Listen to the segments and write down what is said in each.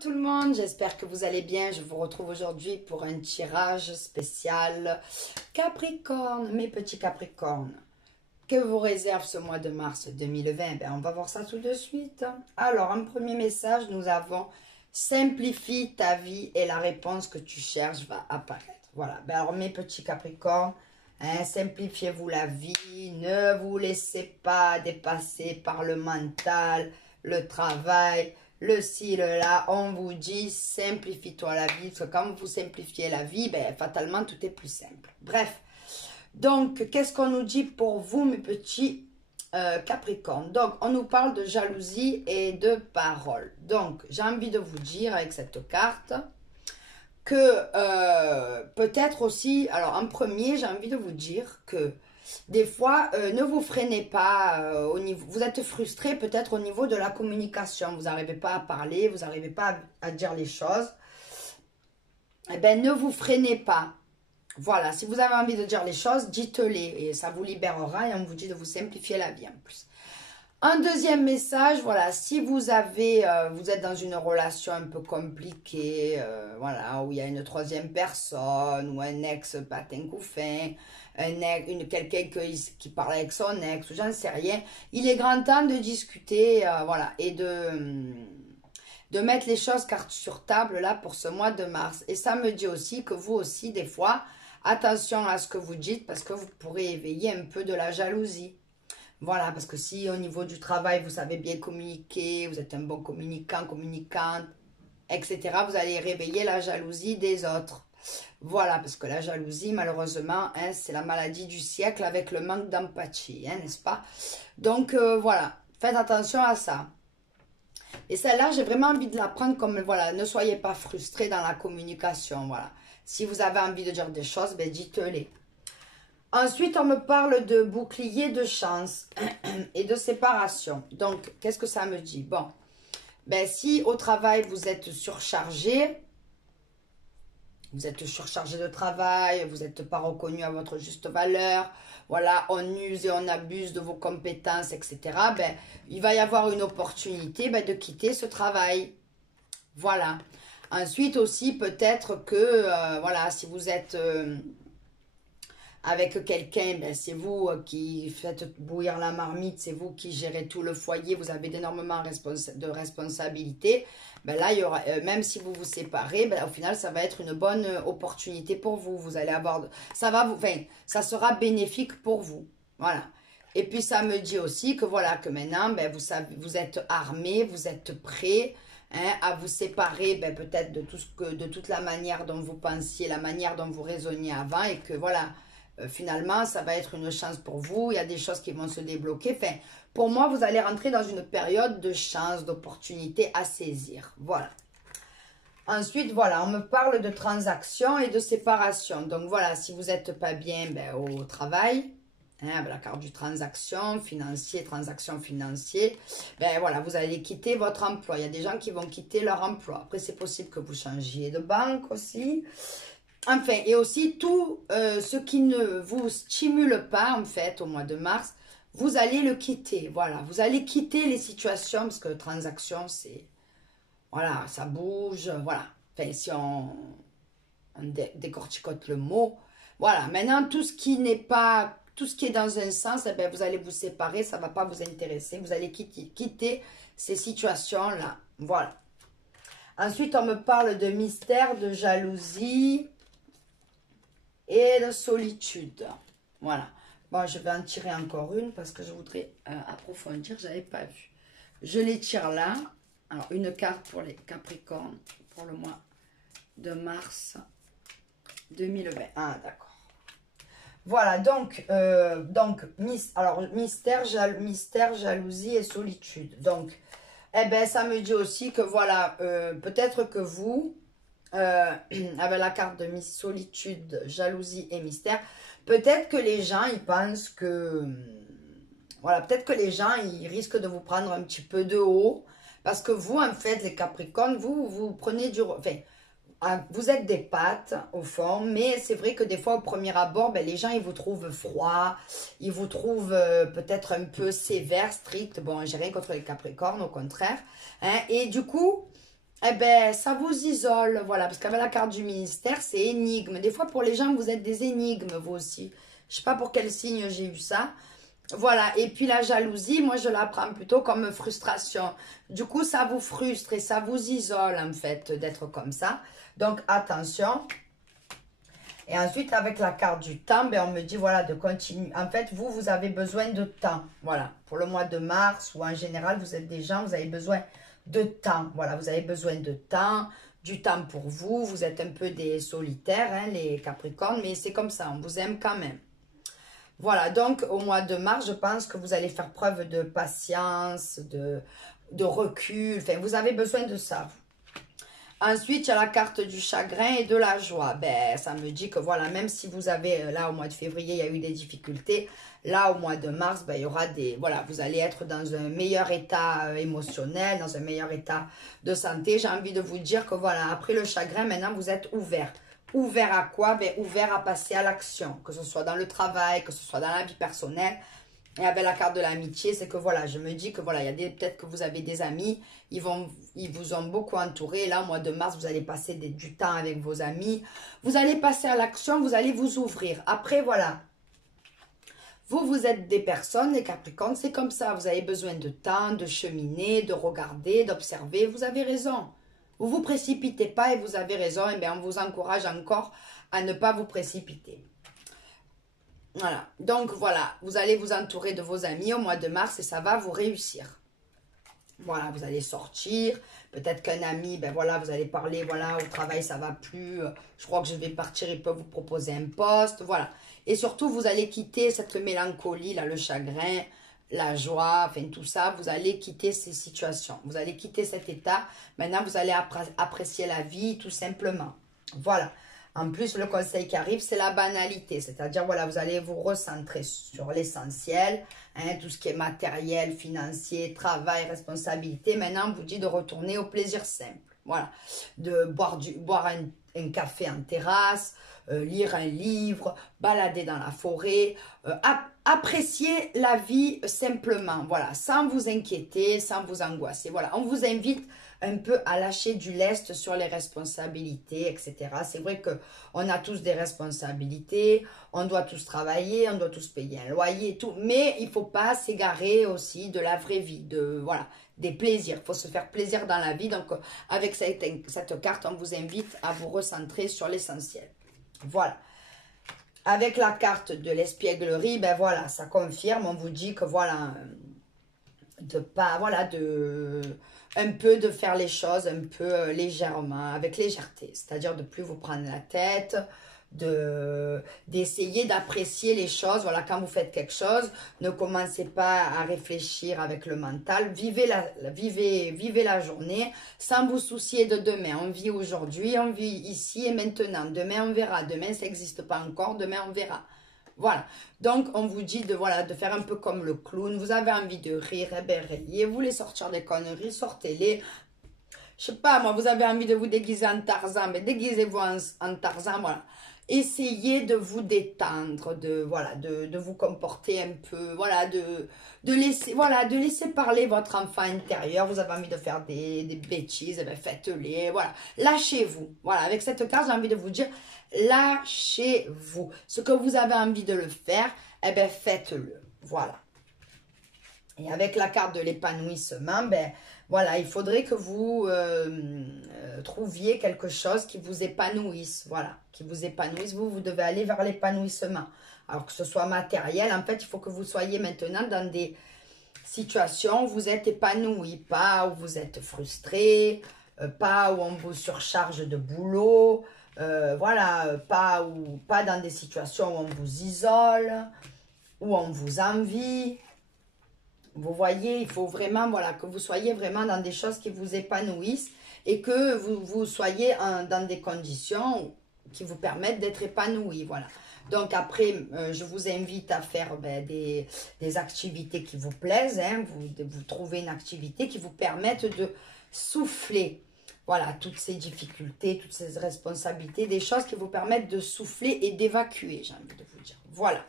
Tout le monde, j'espère que vous allez bien. Je vous retrouve aujourd'hui pour un tirage spécial Capricorne, mes petits Capricornes. Que vous réserve ce mois de mars 2020? Ben, on va voir ça tout de suite. Alors, un premier message, nous avons simplifie ta vie et la réponse que tu cherches va apparaître. Voilà, ben, alors mes petits Capricornes, hein, simplifiez-vous la vie, ne vous laissez pas dépasser par le mental, le travail, le ci, le là. On vous dit simplifie-toi la vie, parce que quand vous simplifiez la vie, ben, fatalement tout est plus simple. Bref, donc qu'est-ce qu'on nous dit pour vous mes petits Capricorne? Donc on nous parle de jalousie et de parole. Donc j'ai envie de vous dire avec cette carte que peut-être aussi, alors en premier j'ai envie de vous dire que des fois ne vous freinez pas au niveau, vous êtes frustré peut-être au niveau de la communication, vous n'arrivez pas à parler, vous n'arrivez pas à dire les choses. Eh bien ne vous freinez pas. Voilà, si vous avez envie de dire les choses, dites-les et ça vous libérera et on vous dit de vous simplifier la vie en plus. Un deuxième message, voilà, si vous avez, vous êtes dans une relation un peu compliquée, voilà, où il y a une troisième personne ou un ex patin couffin, quelqu'un qui parle avec son ex, ou j'en sais rien, il est grand temps de discuter, voilà, et de mettre les choses carte sur table là pour ce mois de mars. Et ça me dit aussi que vous aussi, des fois, attention à ce que vous dites parce que vous pourrez éveiller un peu de la jalousie. Voilà, parce que si au niveau du travail, vous savez bien communiquer, vous êtes un bon communicant, communicante, etc., vous allez réveiller la jalousie des autres. Voilà, parce que la jalousie, malheureusement, hein, c'est la maladie du siècle avec le manque d'empathie, hein, n'est-ce pas? Donc, voilà, faites attention à ça. Et celle-là, j'ai vraiment envie de la prendre comme, voilà, ne soyez pas frustrés dans la communication, voilà. Si vous avez envie de dire des choses, ben dites-les. Ensuite, on me parle de bouclier de chance et de séparation. Donc, qu'est-ce que ça me dit? Bon, ben si au travail, vous êtes surchargé de travail, vous n'êtes pas reconnu à votre juste valeur, voilà, on use et on abuse de vos compétences, etc., ben, il va y avoir une opportunité de quitter ce travail. Voilà. Ensuite aussi, peut-être que, voilà, si vous êtes avec quelqu'un, ben, c'est vous qui faites bouillir la marmite, c'est vous qui gérez tout le foyer, vous avez énormément de responsabilités. Ben là, il y aura, même si vous vous séparez, ben, au final, ça va être une bonne opportunité pour vous. Vous allez avoir, ça sera bénéfique pour vous. Voilà. Et puis, ça me dit aussi que voilà, que maintenant, ben, vous savez, vous êtes armé, vous êtes prêt, hein, à vous séparer, ben, peut-être de toute la manière dont vous pensiez, la manière dont vous raisonniez avant, et que voilà, finalement, ça va être une chance pour vous. Il y a des choses qui vont se débloquer. Enfin, pour moi, vous allez rentrer dans une période de chance, d'opportunité à saisir. Voilà. Ensuite, voilà, on me parle de transactions et de séparation. Donc, voilà, si vous n'êtes pas bien ben, au travail, hein, avec la carte du transaction financier, ben voilà, vous allez quitter votre emploi. Il y a des gens qui vont quitter leur emploi. Après, c'est possible que vous changiez de banque aussi. Enfin, et aussi tout ce qui ne vous stimule pas, en fait, au mois de mars, vous allez le quitter. Voilà, vous allez quitter les situations, parce que transaction, c'est, voilà, ça bouge, voilà. Enfin, si on décorticote le mot, voilà. Maintenant, tout ce qui n'est pas, tout ce qui est dans un sens, eh bien, vous allez vous séparer, ça ne va pas vous intéresser. Vous allez quitter ces situations-là. Voilà. Ensuite, on me parle de mystère, de jalousie et de solitude. Voilà. Bon, je vais en tirer encore une parce que je voudrais approfondir. Je n'avais pas vu. Je les tire là. Alors, une carte pour les Capricornes pour le mois de mars 2020. Ah, d'accord. Voilà, donc mystère, jalousie et solitude. Donc, eh ben, ça me dit aussi que voilà, peut-être que vous, avec la carte de solitude, jalousie et mystère, peut-être que les gens, ils pensent que, voilà, peut-être que les gens, ils risquent de vous prendre un petit peu de haut, parce que vous, en fait, les Capricornes, vous prenez du, enfin, vous êtes des pâtes, au fond, mais c'est vrai que des fois, au premier abord, ben, les gens, ils vous trouvent froid, ils vous trouvent peut-être un peu sévère, strict. Bon, j'ai rien contre les Capricornes, au contraire, hein, et du coup, eh ben, ça vous isole, voilà, parce qu'avec la carte du ministère, c'est énigme. Des fois, pour les gens, vous êtes des énigmes, vous aussi. Je sais pas pour quel signe j'ai eu ça. Voilà, et puis la jalousie, moi, je la prends plutôt comme frustration. Du coup, ça vous frustre et ça vous isole, en fait, d'être comme ça. Donc, attention. Et ensuite, avec la carte du temps, ben, on me dit, voilà, de continuer. En fait, vous avez besoin de temps. Voilà, pour le mois de mars ou en général, vous êtes des gens, vous avez besoin de temps. Voilà, vous avez besoin de temps, du temps pour vous. Vous êtes un peu des solitaires, hein, les Capricornes, mais c'est comme ça, on vous aime quand même. Voilà, donc au mois de mars, je pense que vous allez faire preuve de patience, de recul. Enfin, vous avez besoin de ça. Ensuite, il y a la carte du chagrin et de la joie. Ben, ça me dit que voilà, même si vous avez, là, au mois de février, il y a eu des difficultés. Là, au mois de mars, ben, il y aura des, voilà, vous allez être dans un meilleur état émotionnel, dans un meilleur état de santé. J'ai envie de vous dire que voilà, après le chagrin, maintenant, vous êtes ouvert. Ouvert à quoi? Ben, ouvert à passer à l'action, que ce soit dans le travail, que ce soit dans la vie personnelle. Et avec la carte de l'amitié, c'est que voilà, je me dis que voilà, il y a des, peut-être que vous avez des amis, ils vous ont beaucoup entouré. Là, au mois de mars, vous allez passer du temps avec vos amis. Vous allez passer à l'action, vous allez vous ouvrir. Après, voilà, vous êtes des personnes, les Capricornes, c'est comme ça. Vous avez besoin de temps, de cheminer, de regarder, d'observer. Vous avez raison. Vous ne vous précipitez pas et vous avez raison. Et bien, on vous encourage encore à ne pas vous précipiter. Voilà, donc voilà, vous allez vous entourer de vos amis au mois de mars et ça va vous réussir. Voilà, vous allez sortir, peut-être qu'un ami, ben voilà, vous allez parler, voilà, au travail ça va plus, je crois que je vais partir, il peut vous proposer un poste, voilà. Et surtout, vous allez quitter cette mélancolie, là, le chagrin, la joie, enfin tout ça, vous allez quitter ces situations, vous allez quitter cet état. Maintenant, vous allez apprécier la vie tout simplement. Voilà. En plus, le conseil qui arrive, c'est la banalité. C'est-à-dire, voilà, vous allez vous recentrer sur l'essentiel, hein, tout ce qui est matériel, financier, travail, responsabilité. Maintenant, on vous dit de retourner au plaisir simple. Voilà, de boire un café en terrasse, lire un livre, balader dans la forêt, apprécier la vie simplement, voilà, sans vous inquiéter, sans vous angoisser. Voilà, on vous invite un peu à lâcher du lest sur les responsabilités, etc. C'est vrai qu'on a tous des responsabilités, on doit tous travailler, on doit tous payer un loyer et tout, mais il ne faut pas s'égarer aussi de la vraie vie, voilà, des plaisirs. Il faut se faire plaisir dans la vie. Donc, avec cette carte, on vous invite à vous recentrer sur l'essentiel. Voilà. Avec la carte de l'espièglerie, ben voilà, ça confirme, on vous dit que voilà, un peu de faire les choses un peu légèrement, avec légèreté, c'est-à-dire de plus vous prendre la tête, d'essayer d'apprécier les choses. Voilà, quand vous faites quelque chose, ne commencez pas à réfléchir avec le mental, vivez la journée sans vous soucier de demain. On vit aujourd'hui, on vit ici et maintenant. Demain on verra, demain ça n'existe pas encore, demain on verra. Voilà, donc on vous dit de faire un peu comme le clown. Vous avez envie de rire, eh bien riez. Vous voulez sortir des conneries, sortez-les. Je sais pas, moi, vous avez envie de vous déguiser en Tarzan, mais déguisez-vous en Tarzan, voilà. Essayez de vous détendre, de vous comporter un peu, voilà, de laisser parler votre enfant intérieur. Vous avez envie de faire des bêtises, eh bien, faites-les, voilà. Lâchez-vous, voilà. Avec cette carte, j'ai envie de vous dire, lâchez-vous. Ce que vous avez envie de le faire, eh bien, faites-le, voilà. Et avec la carte de l'épanouissement, ben voilà, il faudrait que vous trouviez quelque chose qui vous épanouisse, voilà, qui vous épanouisse. Vous devez aller vers l'épanouissement. Alors que ce soit matériel, en fait, il faut que vous soyez maintenant dans des situations où vous êtes épanoui, pas où vous êtes frustré, pas où on vous surcharge de boulot, voilà, pas dans des situations où on vous isole, où on vous envie. Vous voyez, il faut vraiment, voilà, que vous soyez vraiment dans des choses qui vous épanouissent et que vous soyez dans des conditions qui vous permettent d'être épanoui, voilà. Donc après, je vous invite à faire des activités qui vous plaisent, hein, vous trouvez une activité qui vous permette de souffler, voilà, toutes ces difficultés, toutes ces responsabilités, des choses qui vous permettent de souffler et d'évacuer, j'ai envie de vous dire, voilà.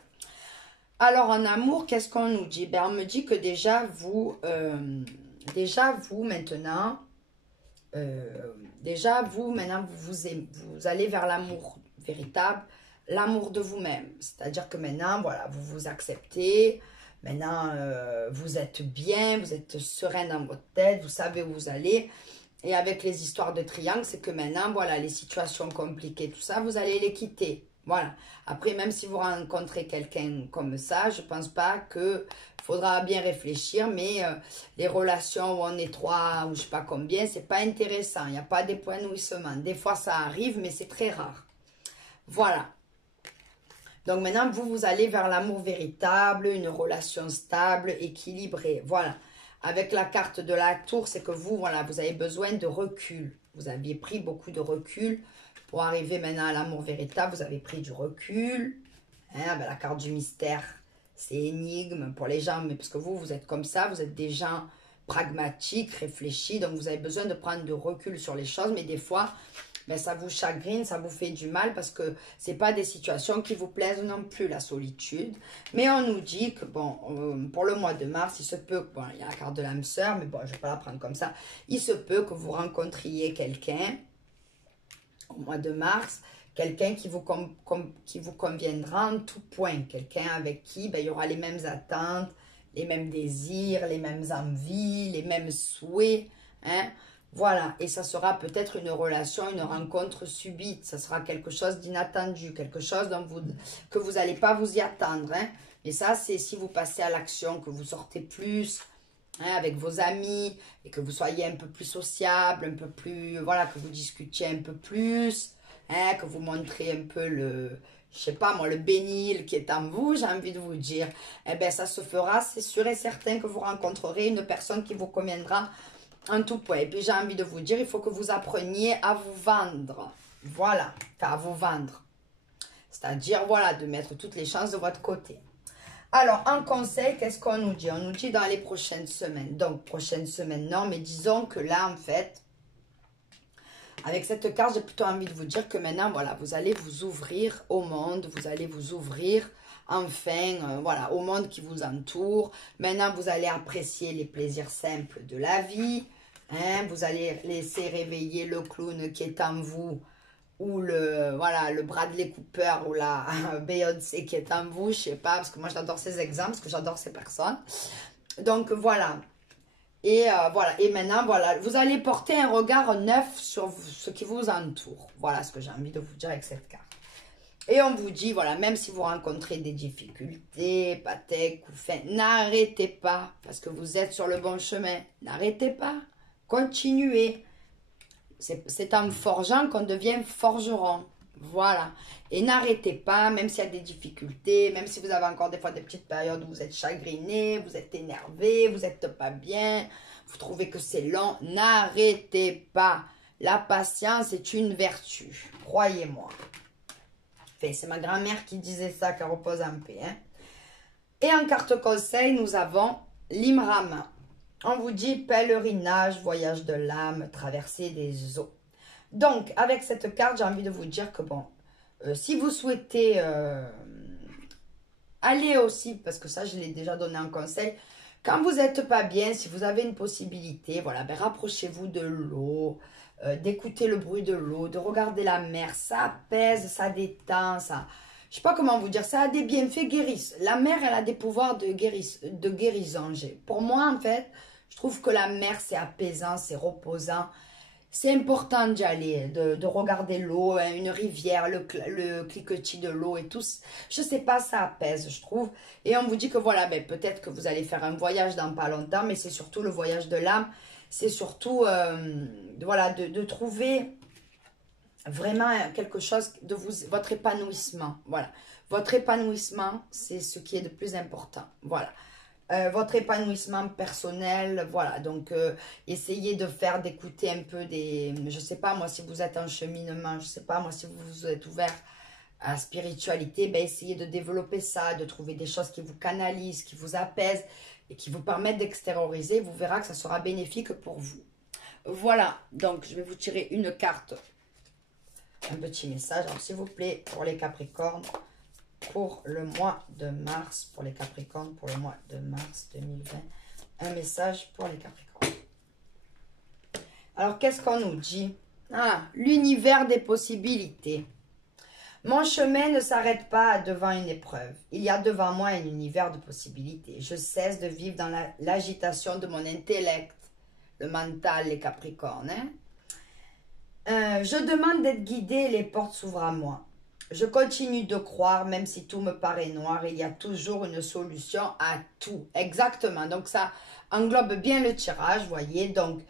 Alors, en amour, qu'est-ce qu'on nous dit? Ben, on me dit que déjà, vous, maintenant, déjà, vous, maintenant, vous allez vers l'amour véritable, l'amour de vous-même. C'est-à-dire que maintenant, voilà, vous vous acceptez. Maintenant, vous êtes bien, vous êtes serein dans votre tête, vous savez où vous allez. Et avec les histoires de triangle, c'est que maintenant, voilà, les situations compliquées, tout ça, vous allez les quitter. Voilà. Après, même si vous rencontrez quelqu'un comme ça, je pense pas que faudra bien réfléchir, mais les relations où on est trois ou je sais pas combien, c'est pas intéressant. Il n'y a pas d'épanouissement. Des fois, ça arrive, mais c'est très rare. Voilà. Donc maintenant, vous allez vers l'amour véritable, une relation stable, équilibrée. Voilà. Avec la carte de la tour, c'est que vous, voilà, vous avez besoin de recul. Vous aviez pris beaucoup de recul pour arriver maintenant à l'amour véritable. Vous avez pris du recul. Hein, ben, la carte du mystère, c'est énigme pour les gens. Mais parce que vous êtes comme ça, vous êtes des gens pragmatiques, réfléchis. Donc vous avez besoin de prendre du recul sur les choses. Mais des fois, ben, ça vous chagrine, ça vous fait du mal parce que ce n'est pas des situations qui vous plaisent non plus, la solitude. Mais on nous dit que, bon, pour le mois de mars, il se peut, bon, il y a la carte de l'âme sœur, mais bon, je ne vais pas la prendre comme ça. Il se peut que vous rencontriez quelqu'un au mois de mars, quelqu'un qui vous conviendra en tout point, quelqu'un avec qui ben, il y aura les mêmes attentes, les mêmes désirs, les mêmes envies, les mêmes souhaits, hein. Voilà, et ça sera peut-être une relation, une rencontre subite. Ça sera quelque chose d'inattendu, quelque chose que vous n'allez pas vous y attendre. Hein. Et ça, c'est si vous passez à l'action, que vous sortez plus hein, avec vos amis, et que vous soyez un peu plus sociable, un peu plus, voilà, que vous discutiez un peu plus, hein, que vous montrez un peu je sais pas moi, le bénil qui est en vous, j'ai envie de vous dire. Eh bien, ça se fera, c'est sûr et certain que vous rencontrerez une personne qui vous conviendra en tout point. Et puis j'ai envie de vous dire, il faut que vous appreniez à vous vendre. Voilà, enfin à vous vendre. C'est-à-dire, voilà, de mettre toutes les chances de votre côté. Alors, en conseil, qu'est-ce qu'on nous dit? On nous dit dans les prochaines semaines. Donc, prochaines semaines, non, mais disons que là, en fait, avec cette carte, j'ai plutôt envie de vous dire que maintenant, voilà, vous allez vous ouvrir au monde, vous allez vous ouvrir enfin, voilà, au monde qui vous entoure. Maintenant, vous allez apprécier les plaisirs simples de la vie. Hein, vous allez laisser réveiller le clown qui est en vous, ou voilà, le Bradley Cooper, ou la Beyoncé qui est en vous, je sais pas, parce que moi j'adore ces exemples, parce que j'adore ces personnes. Donc voilà. Et voilà, et maintenant, voilà, vous allez porter un regard neuf sur ce qui vous entoure. Voilà ce que j'ai envie de vous dire avec cette carte. Et on vous dit, voilà, même si vous rencontrez des difficultés, pathèques ou faim, n'arrêtez pas, parce que vous êtes sur le bon chemin. N'arrêtez pas, continuez. C'est en forgeant qu'on devient forgeron. Voilà. Et n'arrêtez pas, même s'il y a des difficultés, même si vous avez encore des fois des petites périodes où vous êtes chagriné, vous êtes énervé, vous n'êtes pas bien, vous trouvez que c'est long, n'arrêtez pas. La patience est une vertu, croyez-moi. Enfin, c'est ma grand-mère qui disait ça, qu'elle repose en paix. Hein. Et en carte conseil, nous avons l'Imrama. On vous dit pèlerinage, voyage de l'âme, traversée des eaux. Donc, avec cette carte, j'ai envie de vous dire que, bon, si vous souhaitez aller aussi, parce que ça, je l'ai déjà donné en conseil, quand vous n'êtes pas bien, si vous avez une possibilité, voilà, ben, rapprochez-vous de l'eau, d'écouter le bruit de l'eau, de regarder la mer, ça apaise, ça détend, ça... Je sais pas comment vous dire, ça a des bienfaits guérissent. La mer, elle a des pouvoirs de guérison. Pour moi, en fait, je trouve que la mer, c'est apaisant, c'est reposant. C'est important d'y aller, de regarder l'eau, hein, une rivière, le cliquetis de l'eau et tout. Je sais pas, ça apaise, je trouve. Et on vous dit que voilà, ben, peut-être que vous allez faire un voyage dans pas longtemps, mais c'est surtout le voyage de l'âme. C'est surtout voilà, de trouver vraiment quelque chose de votre épanouissement. Voilà. Votre épanouissement, c'est ce qui est de plus important. Voilà. Votre épanouissement personnel, voilà, donc essayez de faire, d'écouter un peu je sais pas moi, si vous êtes en cheminement, je sais pas moi, si vous êtes ouvert à la spiritualité, ben essayez de développer ça, de trouver des choses qui vous canalisent, qui vous apaisent et qui vous permettent d'extérioriser, vous verrez que ça sera bénéfique pour vous. Voilà, donc je vais vous tirer une carte, un petit message, alors s'il vous plaît, pour les Capricornes, pour le mois de mars, pour les Capricornes, pour le mois de mars 2020. Un message pour les Capricornes. Alors, qu'est-ce qu'on nous dit? Ah, l'univers des possibilités. Mon chemin ne s'arrête pas devant une épreuve. Il y a devant moi un univers de possibilités. Je cesse de vivre dans l'agitation de mon intellect, le mental, les capricornes. Je demande d'être guidée et les portes s'ouvrent à moi. Je continue de croire, même si tout me paraît noir, il y a toujours une solution à tout. Exactement. Donc, ça englobe bien le tirage, voyez. Donc,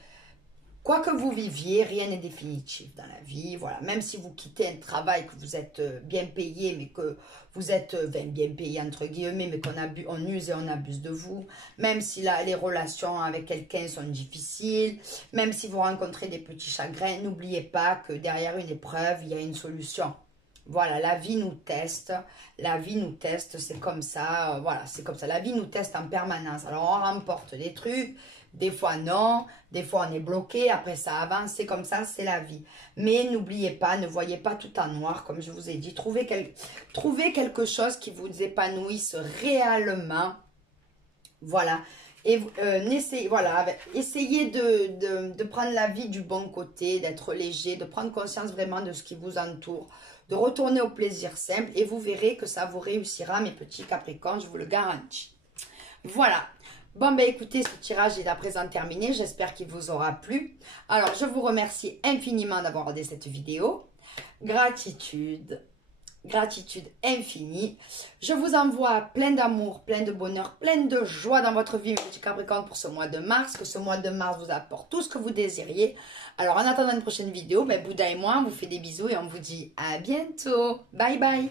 quoi que vous viviez, rien n'est définitif dans la vie. Voilà. Même si vous quittez un travail, que vous êtes bien payé, mais que vous êtes bien payé entre guillemets, mais on use et on abuse de vous. Même si les relations avec quelqu'un sont difficiles, même si vous rencontrez des petits chagrins, n'oubliez pas que derrière une épreuve, il y a une solution. Voilà, la vie nous teste, c'est comme ça, voilà, c'est comme ça, la vie nous teste en permanence. Alors, on remporte des trucs, des fois non, des fois on est bloqué, après ça avance, c'est comme ça, c'est la vie. Mais n'oubliez pas, ne voyez pas tout en noir, comme je vous ai dit, trouvez quelque chose qui vous épanouisse réellement, voilà. Et essayez de prendre la vie du bon côté, d'être léger, de prendre conscience vraiment de ce qui vous entoure, de retourner au plaisir simple et vous verrez que ça vous réussira, mes petits Capricornes, je vous le garantis. Voilà. Bon, ben écoutez, ce tirage est à présent terminé. J'espère qu'il vous aura plu. Alors, je vous remercie infiniment d'avoir regardé cette vidéo. Gratitude. Gratitude infinie. Je vous envoie plein d'amour, plein de bonheur, plein de joie dans votre vie, mes petits Capricornes, pour ce mois de mars. Que ce mois de mars vous apporte tout ce que vous désiriez. Alors, en attendant une prochaine vidéo, ben, Bouddha et moi, on vous fait des bisous et on vous dit à bientôt. Bye bye.